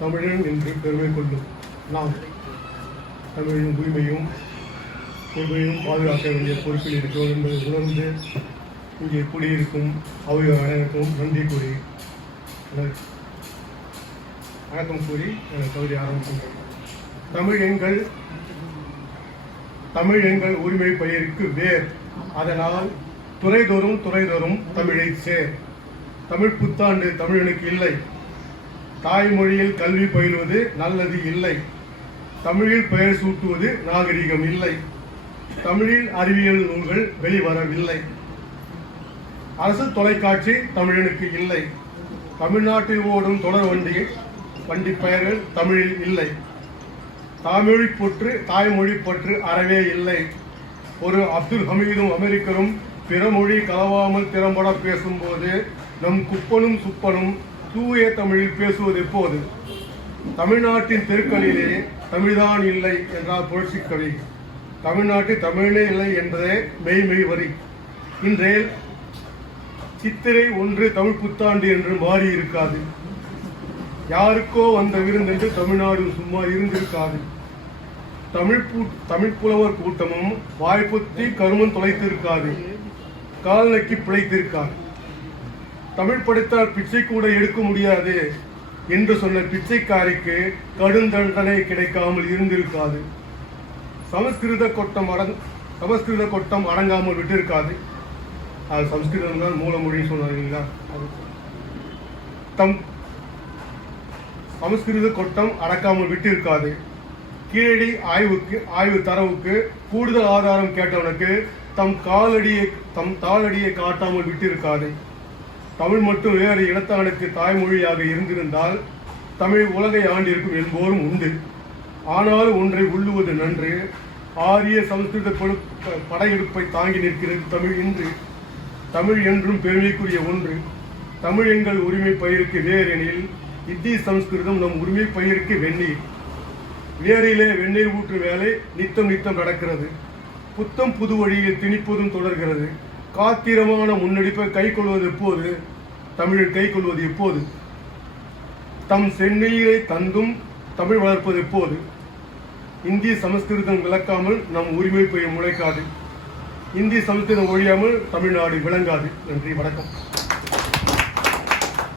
தமிழன் என்று பெருமை கொள்ளும் நாம் தமிழின் உரிமையும் பொறுமையும் பாதுகாக்க வேண்டிய பொறுப்பில் இருக்கிறோம் என்பதை உணர்ந்து இங்கே குடியிருக்கும் அவையோர் அனைவருக்கும் நன்றி கூறி வணக்கம் கூறி கவிதை ஆரம்பிக்கின்றோம். தமிழ் எங்கள் உரிமை பயிருக்கு வேர், அதனால் துறைதோறும் தமிழை சேர். தமிழ் புத்தாண்டு தமிழனுக்கு இல்லை, தாய்மொழியில் கல்வி பயிலுவது நல்லது இல்லை, தமிழில் பெயர் சூட்டுவது நாகரிகம் இல்லை, தமிழில் அறிவியல் நூல்கள் வெளிவரவில்லை, அரசு தொலைக்காட்சி தமிழனுக்கு இல்லை, தமிழ்நாட்டில் ஓடும் தொடர் வண்டி பெயர்கள் தமிழில் இல்லை, தாய்மொழி பற்று அறவே இல்லை. ஒரு அப்துல் ஹமீதும் அமெரிக்கரும் பிற மொழி கலவாமல் திறம்பட பேசும்போது நம் குப்பனும் சுப்பனும் தூய தமிழில் பேசுவது எப்போது? தமிழ்நாட்டின் தெருக்களிலே தமிழ்தான் இல்லை என்றால் புரட்சி கவி. தமிழ்நாட்டில் தமிழே இல்லை என்பதே மெய் வரி. இன்றே சித்திரை 1 தமிழ் புத்தாண்டு என்று மாறி இருக்காது. யாருக்கோ வந்த விருந்தென்று தமிழ்நாடு சும்மா இருந்திருக்காது. தமிழ் புலவர் கூட்டமும் வாய்ப்புத்தி கருமம் தொலைத்திருக்காது, கால் நக்கி பிழைத்திருக்காது. தமிழ் படித்தால் பிச்சை கூட எடுக்க முடியாது என்று சொன்ன பிச்சைக்காரிக்கு கடும் தண்டனை கிடைக்காமல் இருந்திருக்காது. சமஸ்கிருத கொட்டம் அடங்காமல் விட்டிருக்காது. அது சமஸ்கிருதம் தான் மூலமொழி சொன்னாங்க. சமஸ்கிருத கொட்டம் அடக்காமல் விட்டிருக்காது. கீழடி ஆய்வு தரவுக்கு கூடுதல் ஆதாரம் கேட்டவனுக்கு தம் தாளடியை காட்டாமல் விட்டிருக்காது. தமிழ் மட்டும் வேறு இனத்தானுக்கு தாய்மொழியாக இருந்திருந்தால் தமிழ் உலகை ஆண்டிருக்கும் என்போரும் உண்டு. ஆனாலும் ஒன்றை உள்ளுவது நன்று, ஆரிய சமஸ்கிருத படையெடுப்பை தாங்கி நிற்கிறது தமிழ் இன்று. தமிழ் என்றும் பெருமைக்குரிய ஒன்று. தமிழ் எங்கள் உரிமை பயிருக்கு வேர் எனில் இந்தி சமஸ்கிருதம் நம் உரிமை பயிருக்கு வெந்நீர். வேரிலே வெந்நீர் ஊற்று வேலை நித்தம் நடக்கிறது. புத்தம் புது வழியில் திணிப்பதும் தொடர்கிறது. காத்திரமான முன்னெடுப்பை கை கொள்வது எப்போது? தமிழில் கை கொள்வது எப்போது? தம் செந்நீரை தந்தும் தமிழ் வளர்ப்பது எப்போது? இந்தி சமஸ்கிருதம் விளக்காமல் நம் உரிமை பயிர் முளைக்காது. இந்தி சமஸ்கிருதம் ஒழியாமல் தமிழ்நாடு விளங்காது. நன்றி, வணக்கம்.